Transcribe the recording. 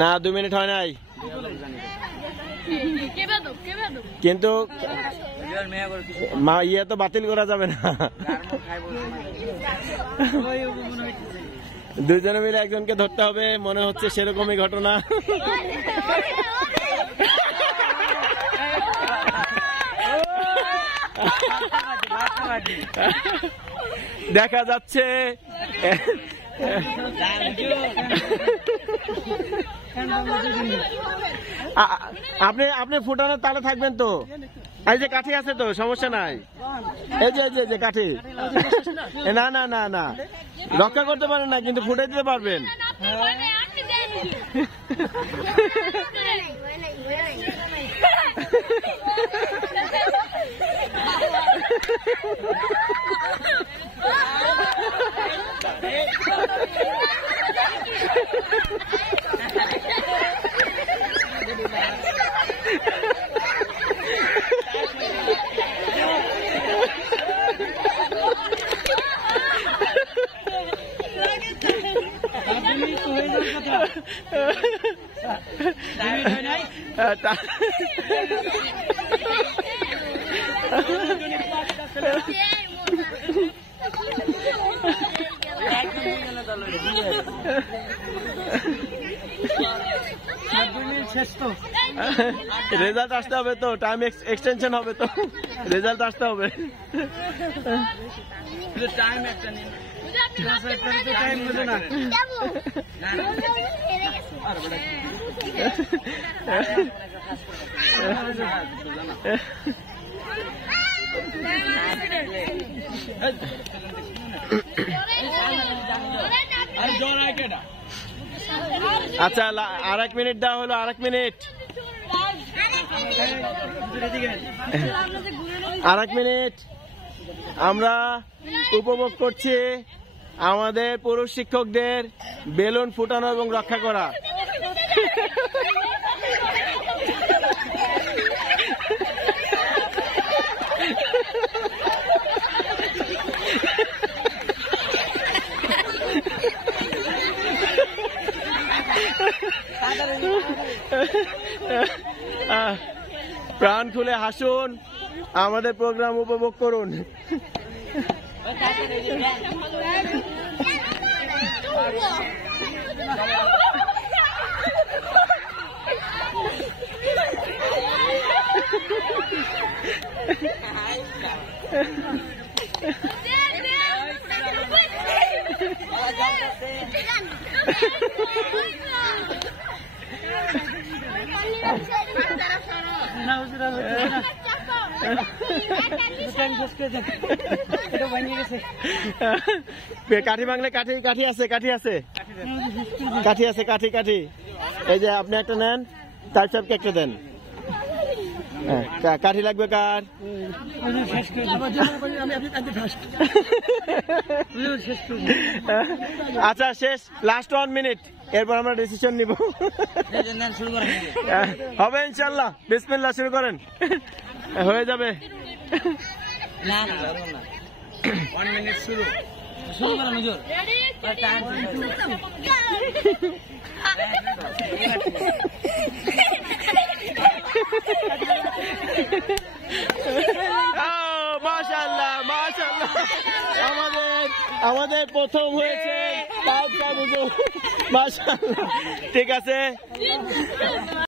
না 2 মিনিট হয় নাই, কিন্তু ইয়ে তো বাতিল করা যাবে না। দুজনে মিলে একজনকে ধরতে হবে, মনে হচ্ছে সেরকমই ঘটনা। দেখা যাচ্ছে আপনি আপনি ফুটানোর তালে থাকবেন তো, এই যে কাঠি আছে তো, সমস্যা নাই। এই যে কাঠি, না না না না রক্ষা করতে পারেন না, কিন্তু ফুটে দিতে পারবেন। রেজাল্ট আসতে হবে তো, টাইম এক্সটেনশন হবে তো, রেজাল্ট আসতে হবে। আচ্ছা আর 1 মিনিট দেওয়া হলো, আর 1 মিনিট, আর 1 মিনিট। আমরা উপভোগ করছি আমাদের পুরুষ শিক্ষকদের বেলুন ফুটানো এবং রক্ষা করা। প্রাণ খুলে হাসুন, আমাদের প্রোগ্রাম উপভোগ করুন। কাঠি ভাঙলে কাঠি আছে, কাঠি আছে, কাঠি আছে, কাঠি কাঠি। এই যে আপনি একটা নেন, তার সাহেবকে একটা দেন। কাঠি লাগবে কার? আচ্ছা শেষ, লাস্ট 1 মিনিট, এরপর আমরা ডিসিশন নিব। হবে ইনশাল্লাহ, বিসমিল্লাহ, শুরু করেন, হয়ে যাবে। 1 মিনিট শুরু করেন হুজুর। মাশাআল্লাহ মাশাআল্লাহ, আমাদের প্রথম হয়েছে মাশাআল্লাহ। ঠিক আছে।